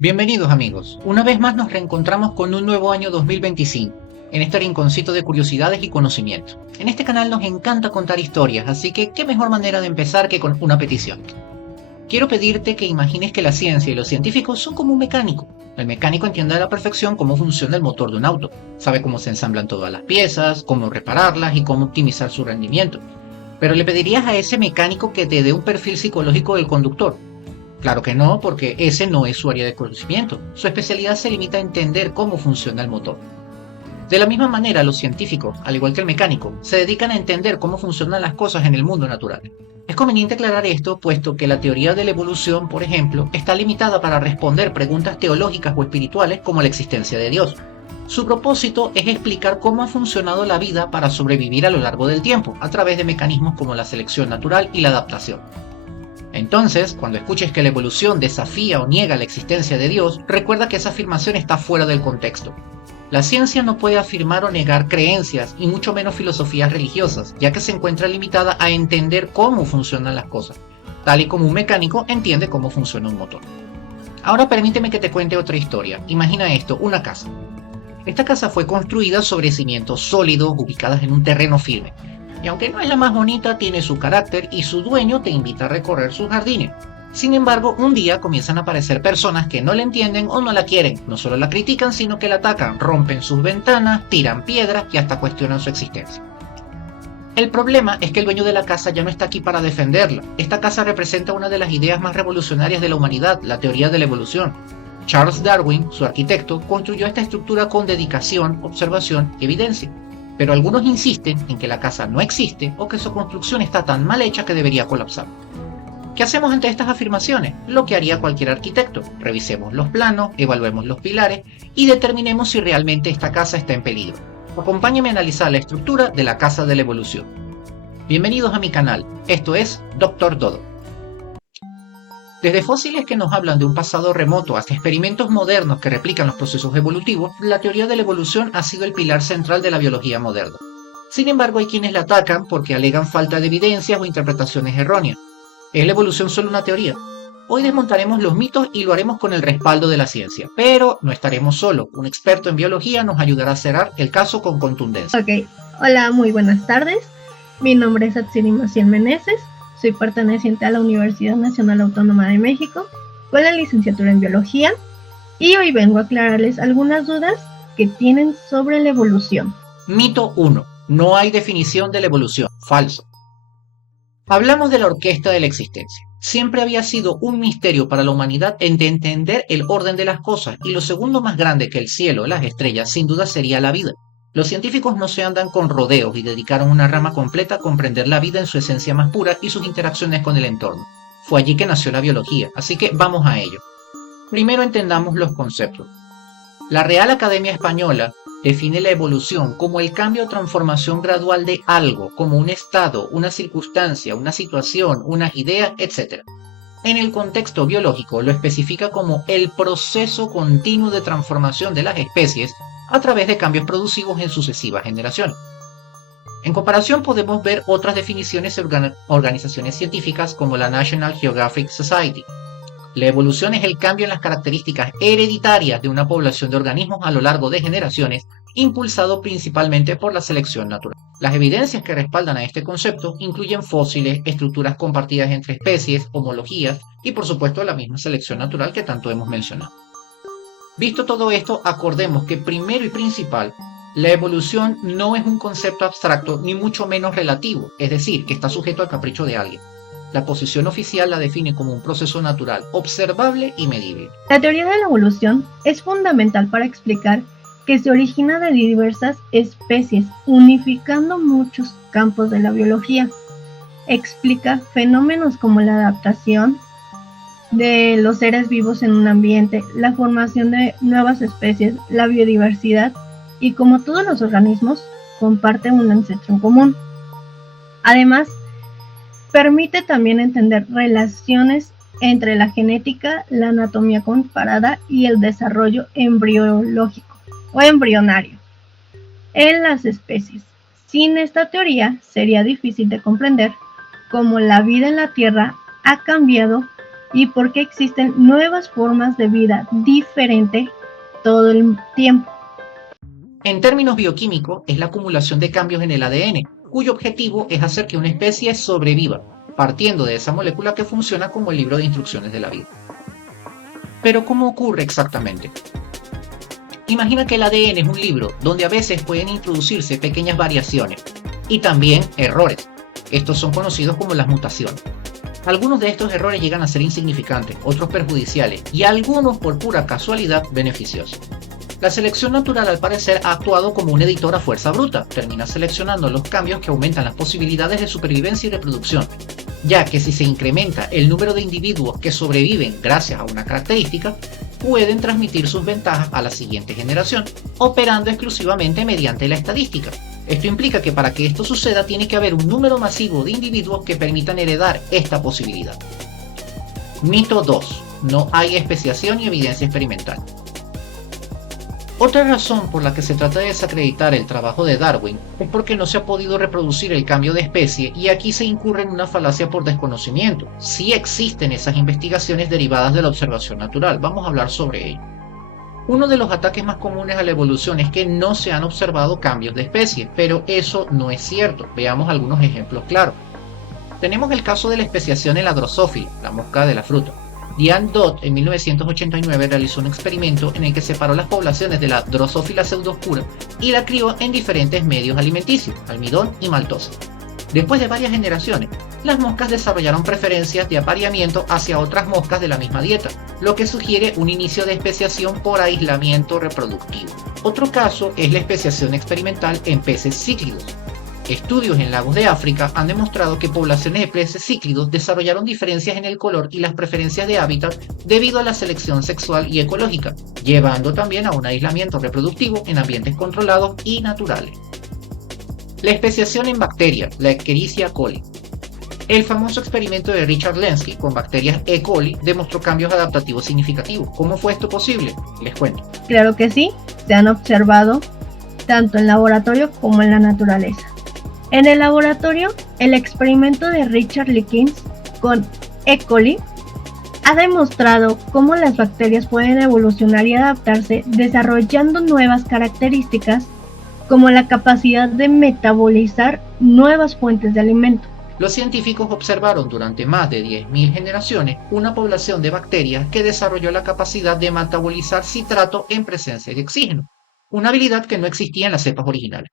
Bienvenidos amigos, una vez más nos reencontramos con un nuevo año 2025, en este rinconcito de curiosidades y conocimiento. En este canal nos encanta contar historias, así que qué mejor manera de empezar que con una petición. Quiero pedirte que imagines que la ciencia y los científicos son como un mecánico. El mecánico entiende a la perfección cómo funciona el motor de un auto, sabe cómo se ensamblan todas las piezas, cómo repararlas y cómo optimizar su rendimiento. Pero le pedirías a ese mecánico que te dé un perfil psicológico del conductor. Claro que no, porque ese no es su área de conocimiento. Su especialidad se limita a entender cómo funciona el motor. De la misma manera, los científicos, al igual que el mecánico, se dedican a entender cómo funcionan las cosas en el mundo natural. Es conveniente aclarar esto, puesto que la teoría de la evolución, por ejemplo, está limitada para responder preguntas teológicas o espirituales como la existencia de Dios. Su propósito es explicar cómo ha funcionado la vida para sobrevivir a lo largo del tiempo, a través de mecanismos como la selección natural y la adaptación. Entonces, cuando escuches que la evolución desafía o niega la existencia de Dios, recuerda que esa afirmación está fuera del contexto. La ciencia no puede afirmar o negar creencias, y mucho menos filosofías religiosas, ya que se encuentra limitada a entender cómo funcionan las cosas, tal y como un mecánico entiende cómo funciona un motor. Ahora permíteme que te cuente otra historia. Imagina esto, una casa. Esta casa fue construida sobre cimientos sólidos ubicadas en un terreno firme. Y aunque no es la más bonita, tiene su carácter y su dueño te invita a recorrer sus jardines. Sin embargo, un día comienzan a aparecer personas que no la entienden o no la quieren. No solo la critican, sino que la atacan, rompen sus ventanas, tiran piedras y hasta cuestionan su existencia. El problema es que el dueño de la casa ya no está aquí para defenderla. Esta casa representa una de las ideas más revolucionarias de la humanidad, la teoría de la evolución. Charles Darwin, su arquitecto, construyó esta estructura con dedicación, observación y evidencia. Pero algunos insisten en que la casa no existe o que su construcción está tan mal hecha que debería colapsar. ¿Qué hacemos ante estas afirmaciones? Lo que haría cualquier arquitecto. Revisemos los planos, evaluemos los pilares y determinemos si realmente esta casa está en peligro. Acompáñeme a analizar la estructura de la Casa de la Evolución. Bienvenidos a mi canal, esto es Doctor Dodo. Desde fósiles que nos hablan de un pasado remoto hasta experimentos modernos que replican los procesos evolutivos, la teoría de la evolución ha sido el pilar central de la biología moderna. Sin embargo, hay quienes la atacan porque alegan falta de evidencias o interpretaciones erróneas. ¿Es la evolución solo una teoría? Hoy desmontaremos los mitos y lo haremos con el respaldo de la ciencia, pero no estaremos solos. Un experto en biología nos ayudará a cerrar el caso con contundencia. Ok, hola, muy buenas tardes. Mi nombre es Atsiri Maciel Meneses, soy perteneciente a la Universidad Nacional Autónoma de México con la licenciatura en Biología y hoy vengo a aclararles algunas dudas que tienen sobre la evolución. Mito 1. No hay definición de la evolución. Falso. Hablamos de la orquesta de la existencia. Siempre había sido un misterio para la humanidad en entender el orden de las cosas, y lo segundo más grande que el cielo, las estrellas, sin duda sería la vida. Los científicos no se andan con rodeos y dedicaron una rama completa a comprender la vida en su esencia más pura y sus interacciones con el entorno. Fue allí que nació la biología, así que vamos a ello. Primero entendamos los conceptos. La Real Academia Española define la evolución como el cambio o transformación gradual de algo, como un estado, una circunstancia, una situación, una idea, etc. En el contexto biológico lo especifica como el proceso continuo de transformación de las especies a través de cambios producidos en sucesivas generaciones. En comparación podemos ver otras definiciones de organizaciones científicas como la National Geographic Society. La evolución es el cambio en las características hereditarias de una población de organismos a lo largo de generaciones, impulsado principalmente por la selección natural. Las evidencias que respaldan a este concepto incluyen fósiles, estructuras compartidas entre especies, homologías y por supuesto la misma selección natural que tanto hemos mencionado. Visto todo esto, acordemos que primero y principal, la evolución no es un concepto abstracto ni mucho menos relativo, es decir, que está sujeto al capricho de alguien. La posición oficial la define como un proceso natural, observable y medible. La teoría de la evolución es fundamental para explicar que se origina de diversas especies, unificando muchos campos de la biología. Explica fenómenos como la adaptación de los seres vivos en un ambiente, la formación de nuevas especies, la biodiversidad y como todos los organismos comparten un ancestro en común. Además, permite también entender relaciones entre la genética, la anatomía comparada y el desarrollo embriológico o embrionario en las especies. Sin esta teoría sería difícil de comprender cómo la vida en la Tierra ha cambiado y por qué existen nuevas formas de vida diferentes todo el tiempo. En términos bioquímicos, es la acumulación de cambios en el ADN, cuyo objetivo es hacer que una especie sobreviva, partiendo de esa molécula que funciona como el libro de instrucciones de la vida. Pero ¿cómo ocurre exactamente? Imagina que el ADN es un libro donde a veces pueden introducirse pequeñas variaciones y también errores. Estos son conocidos como las mutaciones. Algunos de estos errores llegan a ser insignificantes, otros perjudiciales y algunos por pura casualidad beneficiosos. La selección natural al parecer ha actuado como un editor a fuerza bruta, termina seleccionando los cambios que aumentan las posibilidades de supervivencia y reproducción, ya que si se incrementa el número de individuos que sobreviven gracias a una característica, pueden transmitir sus ventajas a la siguiente generación, operando exclusivamente mediante la estadística. Esto implica que para que esto suceda tiene que haber un número masivo de individuos que permitan heredar esta posibilidad. Mito 2. No hay especiación y evidencia experimental. Otra razón por la que se trata de desacreditar el trabajo de Darwin es porque no se ha podido reproducir el cambio de especie y aquí se incurre en una falacia por desconocimiento. Sí existen esas investigaciones derivadas de la observación natural, vamos a hablar sobre ello. Uno de los ataques más comunes a la evolución es que no se han observado cambios de especie, pero eso no es cierto. Veamos algunos ejemplos claros. Tenemos el caso de la especiación en la Drosophila, la mosca de la fruta. Diane Dodd en 1989 realizó un experimento en el que separó las poblaciones de la Drosophila pseudooscura y la crió en diferentes medios alimenticios, almidón y maltosa. Después de varias generaciones, las moscas desarrollaron preferencias de apareamiento hacia otras moscas de la misma dieta, lo que sugiere un inicio de especiación por aislamiento reproductivo. Otro caso es la especiación experimental en peces cíclidos. Estudios en lagos de África han demostrado que poblaciones de peces cíclidos desarrollaron diferencias en el color y las preferencias de hábitat debido a la selección sexual y ecológica, llevando también a un aislamiento reproductivo en ambientes controlados y naturales. La especiación en bacterias, la Escherichia coli. El famoso experimento de Richard Lenski con bacterias E. coli demostró cambios adaptativos significativos. ¿Cómo fue esto posible? Les cuento. Claro que sí, se han observado tanto en laboratorio como en la naturaleza. En el laboratorio, el experimento de Richard Likins con E. coli ha demostrado cómo las bacterias pueden evolucionar y adaptarse desarrollando nuevas características como la capacidad de metabolizar nuevas fuentes de alimento. Los científicos observaron durante más de 10.000 generaciones una población de bacterias que desarrolló la capacidad de metabolizar citrato en presencia de oxígeno, una habilidad que no existía en las cepas originales.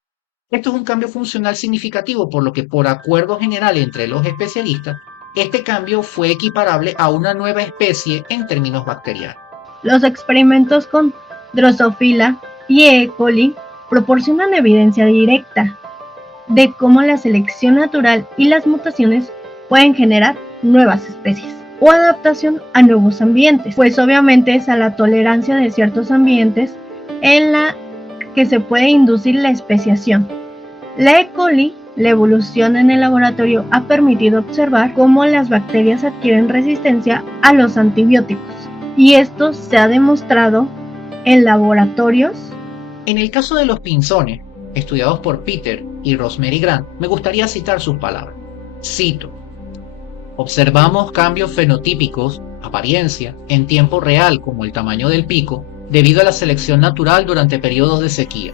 Esto es un cambio funcional significativo, por lo que por acuerdo general entre los especialistas, este cambio fue equiparable a una nueva especie en términos bacterianos. Los experimentos con Drosophila y E. coli proporcionan evidencia directa de cómo la selección natural y las mutaciones pueden generar nuevas especies o adaptación a nuevos ambientes, pues obviamente es a la tolerancia de ciertos ambientes en la que se puede inducir la especiación. La E. coli, la evolución en el laboratorio ha permitido observar cómo las bacterias adquieren resistencia a los antibióticos, y esto se ha demostrado en laboratorios. En el caso de los pinzones, estudiados por Peter y Rosemary Grant, me gustaría citar sus palabras. Cito: observamos cambios fenotípicos, apariencia, en tiempo real como el tamaño del pico, debido a la selección natural durante periodos de sequía.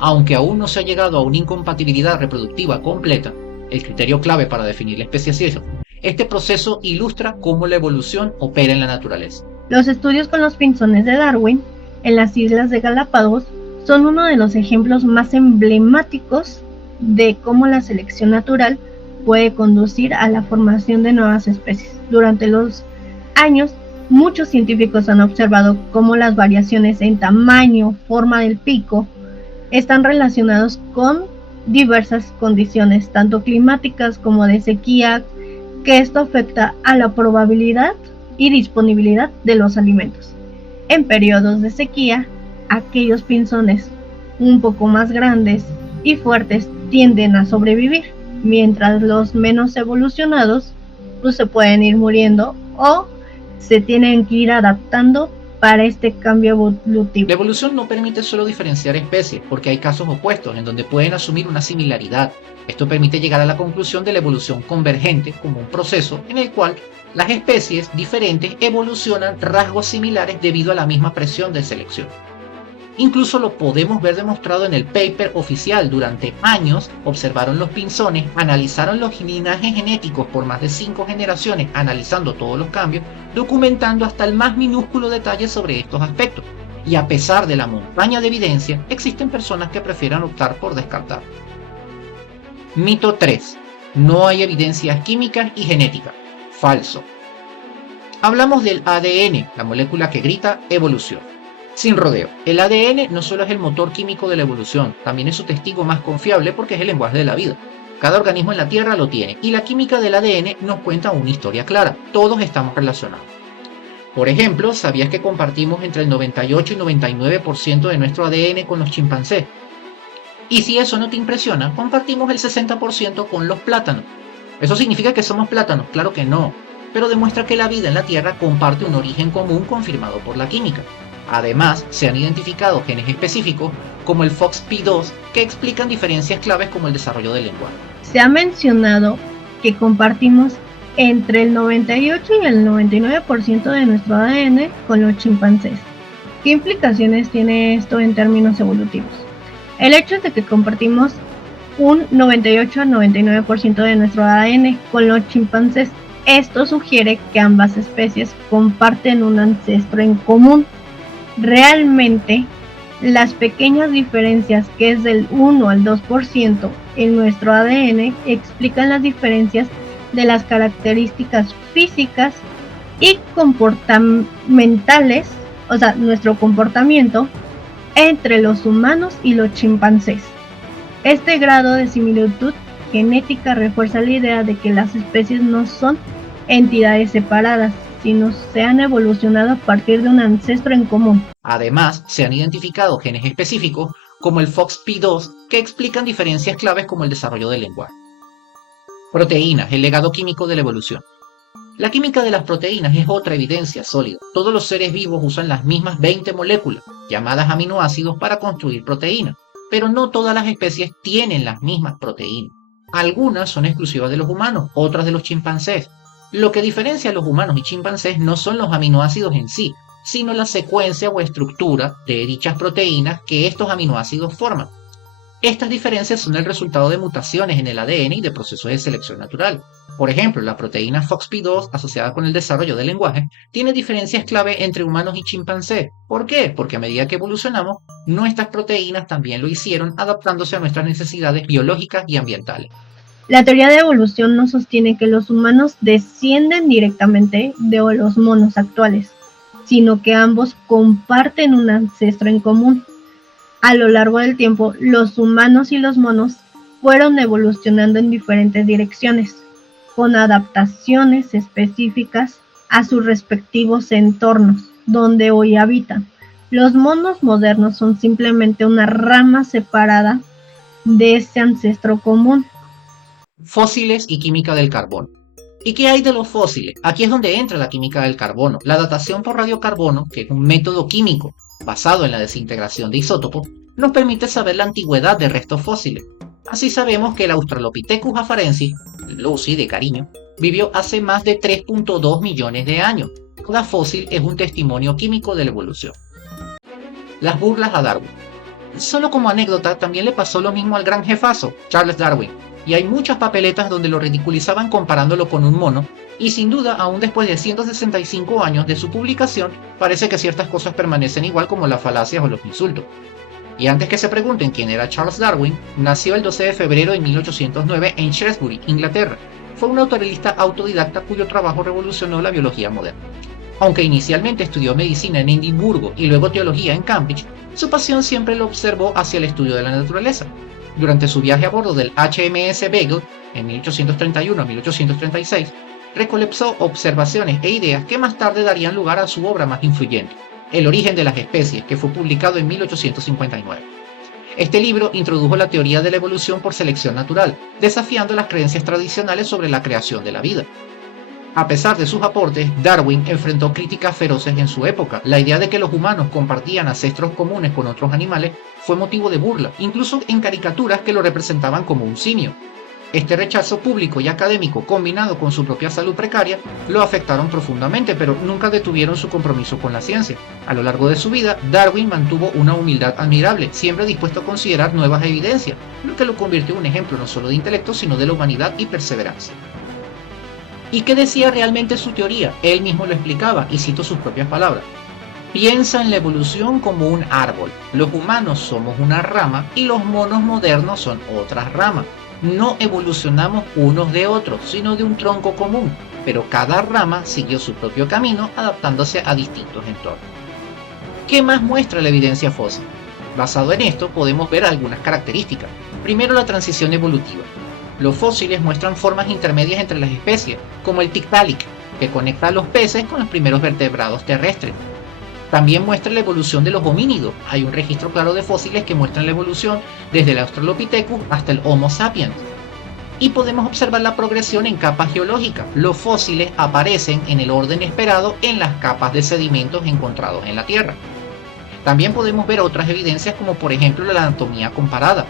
Aunque aún no se ha llegado a una incompatibilidad reproductiva completa, el criterio clave para definir la especiación, este proceso ilustra cómo la evolución opera en la naturaleza. Los estudios con los pinzones de Darwin en las islas de Galápagos son uno de los ejemplos más emblemáticos de cómo la selección natural puede conducir a la formación de nuevas especies. Durante los años, muchos científicos han observado cómo las variaciones en tamaño, forma del pico, están relacionados con diversas condiciones, tanto climáticas como de sequía, que esto afecta a la probabilidad y disponibilidad de los alimentos. En periodos de sequía, aquellos pinzones un poco más grandes y fuertes tienden a sobrevivir, mientras los menos evolucionados pues se pueden ir muriendo o se tienen que ir adaptando para este cambio evolutivo. La evolución no permite solo diferenciar especies, porque hay casos opuestos en donde pueden asumir una similaridad. Esto permite llegar a la conclusión de la evolución convergente como un proceso en el cual Las especies diferentes evolucionan rasgos similares debido a la misma presión de selección. Incluso lo podemos ver demostrado en el paper oficial. Durante años observaron los pinzones, analizaron los linajes genéticos por más de 5 generaciones, analizando todos los cambios, documentando hasta el más minúsculo detalle sobre estos aspectos. Y a pesar de la montaña de evidencia, existen personas que prefieren optar por descartar. Mito 3. No hay evidencias químicas y genéticas. Falso. Hablamos del ADN, la molécula que grita evolución. Sin rodeo, el ADN no solo es el motor químico de la evolución, también es su testigo más confiable porque es el lenguaje de la vida. Cada organismo en la Tierra lo tiene, y la química del ADN nos cuenta una historia clara. Todos estamos relacionados. Por ejemplo, ¿sabías que compartimos entre el 98 y 99% de nuestro ADN con los chimpancés? Y si eso no te impresiona, compartimos el 60% con los plátanos. ¿Eso significa que somos plátanos? Claro que no, pero demuestra que la vida en la Tierra comparte un origen común confirmado por la química. Además, se han identificado genes específicos como el FOXP2 que explican diferencias claves como el desarrollo del lenguaje. Se ha mencionado que compartimos entre el 98 y el 99% de nuestro ADN con los chimpancés. ¿Qué implicaciones tiene esto en términos evolutivos? El hecho de que compartimos un 98 al 99% de nuestro ADN con los chimpancés, esto sugiere que ambas especies comparten un ancestro en común. Realmente, las pequeñas diferencias, que es del 1 al 2% en nuestro ADN, explican las diferencias de las características físicas y comportamentales, o sea, nuestro comportamiento, entre los humanos y los chimpancés. Este grado de similitud genética refuerza la idea de que las especies no son entidades separadas, sino se han evolucionado a partir de un ancestro en común. Además, se han identificado genes específicos como el FOXP2 que explican diferencias claves como el desarrollo del lenguaje. Proteínas, el legado químico de la evolución. La química de las proteínas es otra evidencia sólida. Todos los seres vivos usan las mismas 20 moléculas, llamadas aminoácidos, para construir proteínas, pero no todas las especies tienen las mismas proteínas. Algunas son exclusivas de los humanos, otras de los chimpancés. Lo que diferencia a los humanos y chimpancés no son los aminoácidos en sí, sino la secuencia o estructura de dichas proteínas que estos aminoácidos forman. Estas diferencias son el resultado de mutaciones en el ADN y de procesos de selección natural. Por ejemplo, la proteína FOXP2 asociada con el desarrollo del lenguaje tiene diferencias clave entre humanos y chimpancés. ¿Por qué? Porque a medida que evolucionamos, nuestras proteínas también lo hicieron, adaptándose a nuestras necesidades biológicas y ambientales. La teoría de evolución no sostiene que los humanos descienden directamente de los monos actuales, sino que ambos comparten un ancestro en común. A lo largo del tiempo, los humanos y los monos fueron evolucionando en diferentes direcciones, con adaptaciones específicas a sus respectivos entornos, donde hoy habitan. Los monos modernos son simplemente una rama separada de ese ancestro común. Fósiles y química del carbono. ¿Y qué hay de los fósiles? Aquí es donde entra la química del carbono. La datación por radiocarbono, que es un método químico basado en la desintegración de isótopos, nos permite saber la antigüedad de restos fósiles. Así sabemos que el Australopithecus afarensis, Lucy de cariño, vivió hace más de 3.2 millones de años. Cada fósil es un testimonio químico de la evolución. Las burlas a Darwin. Solo como anécdota, también le pasó lo mismo al gran jefazo, Charles Darwin, y hay muchas papeletas donde lo ridiculizaban comparándolo con un mono, y sin duda, aún después de 165 años de su publicación, parece que ciertas cosas permanecen igual, como las falacias o los insultos. Y antes que se pregunten quién era Charles Darwin, nació el 12 de febrero de 1809 en Shrewsbury, Inglaterra. Fue un naturalista autodidacta cuyo trabajo revolucionó la biología moderna. Aunque inicialmente estudió medicina en Edimburgo y luego teología en Cambridge, su pasión siempre lo observó hacia el estudio de la naturaleza. Durante su viaje a bordo del HMS Beagle, en 1831 a 1836, recolectó observaciones e ideas que más tarde darían lugar a su obra más influyente, El origen de las especies, que fue publicado en 1859. Este libro introdujo la teoría de la evolución por selección natural, desafiando las creencias tradicionales sobre la creación de la vida. A pesar de sus aportes, Darwin enfrentó críticas feroces en su época. La idea de que los humanos compartían ancestros comunes con otros animales fue motivo de burla, incluso en caricaturas que lo representaban como un simio. Este rechazo público y académico, combinado con su propia salud precaria, lo afectaron profundamente, pero nunca detuvieron su compromiso con la ciencia. A lo largo de su vida, Darwin mantuvo una humildad admirable, siempre dispuesto a considerar nuevas evidencias, lo que lo convirtió en un ejemplo no solo de intelecto, sino de la humanidad y perseverancia. ¿Y qué decía realmente su teoría? Él mismo lo explicaba, y cito sus propias palabras. Piensa en la evolución como un árbol. Los humanos somos una rama y los monos modernos son otras ramas. No evolucionamos unos de otros, sino de un tronco común, pero cada rama siguió su propio camino adaptándose a distintos entornos. ¿Qué más muestra la evidencia fósil? Basado en esto podemos ver algunas características. Primero, la transición evolutiva. Los fósiles muestran formas intermedias entre las especies, como el Tiktaalik, que conecta a los peces con los primeros vertebrados terrestres. También muestra la evolución de los homínidos. Hay un registro claro de fósiles que muestran la evolución desde el Australopithecus hasta el Homo sapiens. Y podemos observar la progresión en capas geológicas. Los fósiles aparecen en el orden esperado en las capas de sedimentos encontrados en la Tierra. También podemos ver otras evidencias como por ejemplo la anatomía comparada,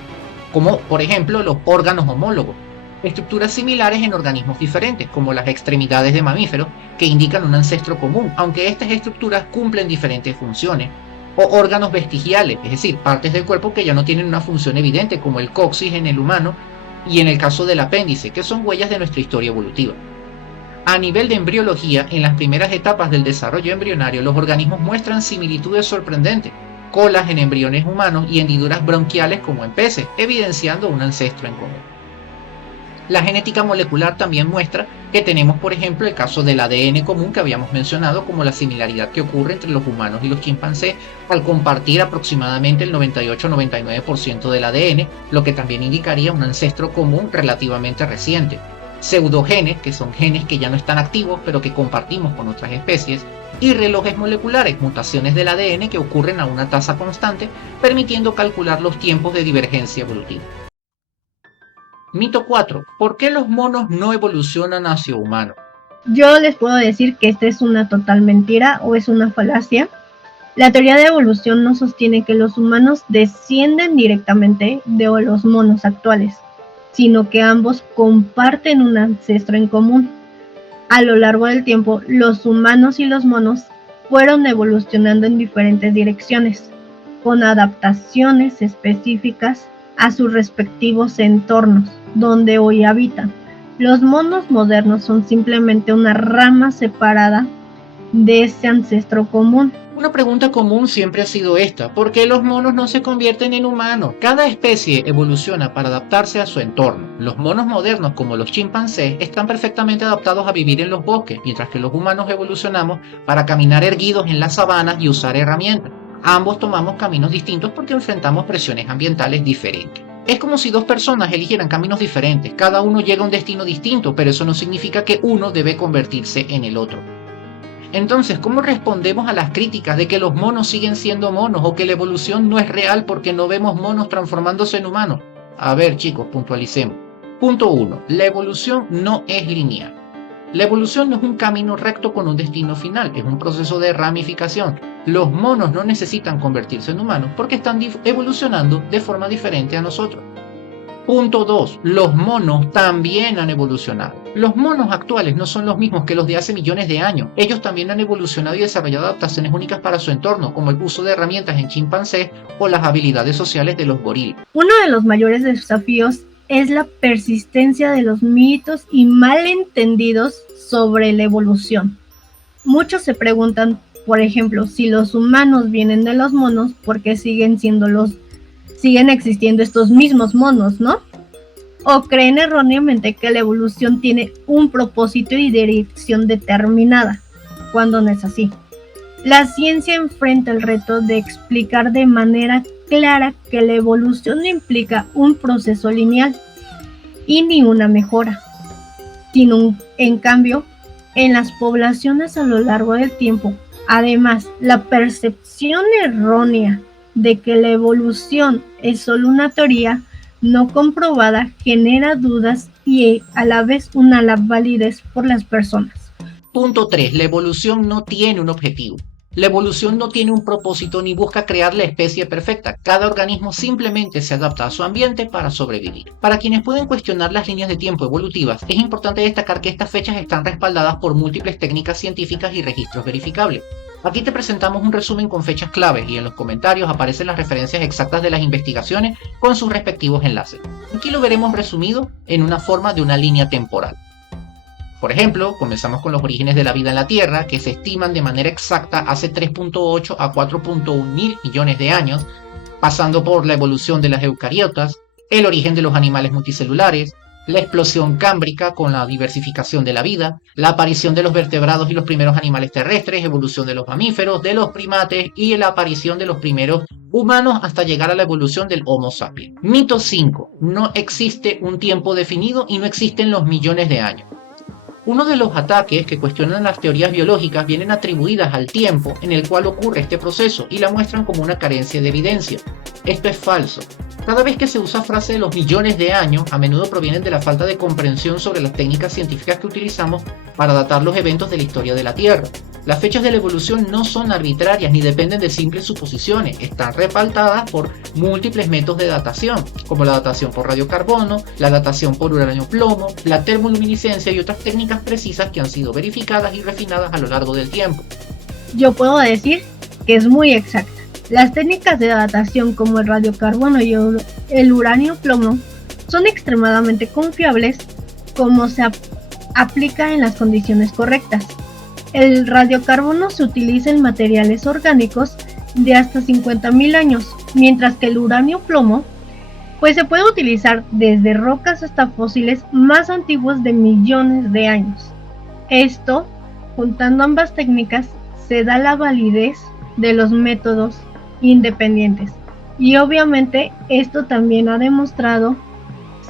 como por ejemplo los órganos homólogos. Estructuras similares en organismos diferentes, como las extremidades de mamíferos, que indican un ancestro común, aunque estas estructuras cumplen diferentes funciones, o órganos vestigiales, es decir, partes del cuerpo que ya no tienen una función evidente, como el coxis en el humano y en el caso del apéndice, que son huellas de nuestra historia evolutiva. A nivel de embriología, en las primeras etapas del desarrollo embrionario, los organismos muestran similitudes sorprendentes, colas en embriones humanos y hendiduras bronquiales como en peces, evidenciando un ancestro en común. La genética molecular también muestra que tenemos, por ejemplo, el caso del ADN común que habíamos mencionado, como la similaridad que ocurre entre los humanos y los chimpancés al compartir aproximadamente el 98-99% del ADN, lo que también indicaría un ancestro común relativamente reciente. Pseudogenes, que son genes que ya no están activos pero que compartimos con otras especies, y relojes moleculares, mutaciones del ADN que ocurren a una tasa constante, permitiendo calcular los tiempos de divergencia evolutiva. Mito 4. ¿Por qué los monos no evolucionan hacia humanos? Yo les puedo decir que esta es una total mentira o es una falacia. La teoría de evolución no sostiene que los humanos descienden directamente de los monos actuales, sino que ambos comparten un ancestro en común. A lo largo del tiempo, los humanos y los monos fueron evolucionando en diferentes direcciones, con adaptaciones específicas a sus respectivos entornos donde hoy habitan. Los monos modernos son simplemente una rama separada de ese ancestro común. Una pregunta común siempre ha sido esta: ¿por qué los monos no se convierten en humanos? Cada especie evoluciona para adaptarse a su entorno. Los monos modernos, como los chimpancés, están perfectamente adaptados a vivir en los bosques, mientras que los humanos evolucionamos para caminar erguidos en las sabanas y usar herramientas. Ambos tomamos caminos distintos porque enfrentamos presiones ambientales diferentes. Es como si dos personas eligieran caminos diferentes. Cada uno llega a un destino distinto, pero eso no significa que uno debe convertirse en el otro. Entonces, ¿cómo respondemos a las críticas de que los monos siguen siendo monos o que la evolución no es real porque no vemos monos transformándose en humanos? A ver, chicos, puntualicemos. Punto 1. La evolución no es lineal. La evolución no es un camino recto con un destino final, es un proceso de ramificación. Los monos no necesitan convertirse en humanos porque están evolucionando de forma diferente a nosotros. Punto 2. Los monos también han evolucionado. Los monos actuales no son los mismos que los de hace millones de años. Ellos también han evolucionado y desarrollado adaptaciones únicas para su entorno, como el uso de herramientas en chimpancés o las habilidades sociales de los gorilas. Uno de los mayores desafíos es la persistencia de los mitos y malentendidos sobre la evolución. Muchos se preguntan, por ejemplo, si los humanos vienen de los monos, ¿por qué siguen existiendo estos mismos monos, ¿no? O creen erróneamente que la evolución tiene un propósito y dirección determinada, cuando no es así. La ciencia enfrenta el reto de explicar de manera clara que la evolución no implica un proceso lineal y ni una mejora, sino en cambio, en las poblaciones a lo largo del tiempo. Además, la percepción errónea de que la evolución es solo una teoría no comprobada genera dudas y a la vez una validez por las personas. Punto 3. La evolución no tiene un objetivo. La evolución no tiene un propósito ni busca crear la especie perfecta. Cada organismo simplemente se adapta a su ambiente para sobrevivir. Para quienes pueden cuestionar las líneas de tiempo evolutivas, es importante destacar que estas fechas están respaldadas por múltiples técnicas científicas y registros verificables. Aquí te presentamos un resumen con fechas claves y en los comentarios aparecen las referencias exactas de las investigaciones con sus respectivos enlaces. Aquí lo veremos resumido en una forma de una línea temporal. Por ejemplo, comenzamos con los orígenes de la vida en la Tierra, que se estiman de manera exacta hace 3.8 a 4.1 mil millones de años, pasando por la evolución de las eucariotas, el origen de los animales multicelulares, la explosión cámbrica con la diversificación de la vida, la aparición de los vertebrados y los primeros animales terrestres, evolución de los mamíferos, de los primates y la aparición de los primeros humanos hasta llegar a la evolución del Homo sapiens. Mito 5. No existe un tiempo definido y no existen los millones de años. Uno de los ataques que cuestionan las teorías biológicas vienen atribuidas al tiempo en el cual ocurre este proceso y la muestran como una carencia de evidencia. Esto es falso. Cada vez que se usa frase de los millones de años, a menudo provienen de la falta de comprensión sobre las técnicas científicas que utilizamos para datar los eventos de la historia de la Tierra. Las fechas de la evolución no son arbitrarias ni dependen de simples suposiciones, están respaldadas por múltiples métodos de datación, como la datación por radiocarbono, la datación por uranio-plomo, la termoluminiscencia y otras técnicas precisas que han sido verificadas y refinadas a lo largo del tiempo. Yo puedo decir que es muy exacta. Las técnicas de datación como el radiocarbono y el uranio-plomo son extremadamente confiables como se aplica en las condiciones correctas. El radiocarbono se utiliza en materiales orgánicos de hasta 50.000 años, mientras que el uranio-plomo pues se puede utilizar desde rocas hasta fósiles más antiguos de millones de años. Esto, juntando ambas técnicas, se da la validez de los métodos independientes. Y obviamente esto también ha demostrado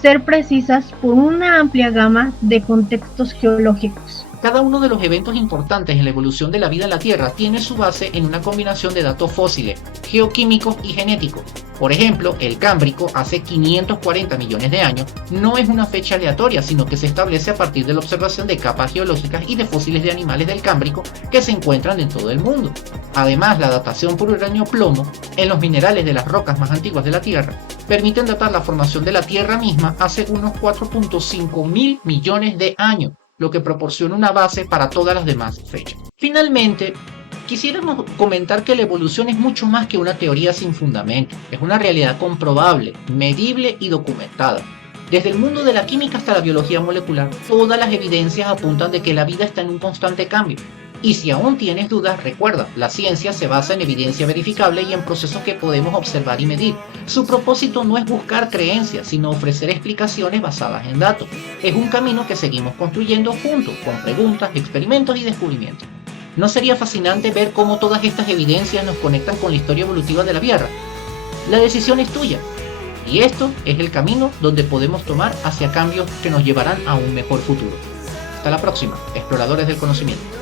ser precisas por una amplia gama de contextos geológicos. Cada uno de los eventos importantes en la evolución de la vida en la Tierra tiene su base en una combinación de datos fósiles, geoquímicos y genéticos. Por ejemplo, el Cámbrico, hace 540 millones de años, no es una fecha aleatoria, sino que se establece a partir de la observación de capas geológicas y de fósiles de animales del Cámbrico que se encuentran en todo el mundo. Además, la datación por uranio-plomo en los minerales de las rocas más antiguas de la Tierra permiten datar la formación de la Tierra misma hace unos 4.5 mil millones de años, lo que proporciona una base para todas las demás fechas. Finalmente, quisiéramos comentar que la evolución es mucho más que una teoría sin fundamento, es una realidad comprobable, medible y documentada. Desde el mundo de la química hasta la biología molecular, todas las evidencias apuntan de que la vida está en un constante cambio. Y si aún tienes dudas, recuerda, la ciencia se basa en evidencia verificable y en procesos que podemos observar y medir. Su propósito no es buscar creencias, sino ofrecer explicaciones basadas en datos. Es un camino que seguimos construyendo juntos, con preguntas, experimentos y descubrimientos. ¿No sería fascinante ver cómo todas estas evidencias nos conectan con la historia evolutiva de la Tierra? La decisión es tuya. Y esto es el camino donde podemos tomar hacia cambios que nos llevarán a un mejor futuro. Hasta la próxima, exploradores del conocimiento.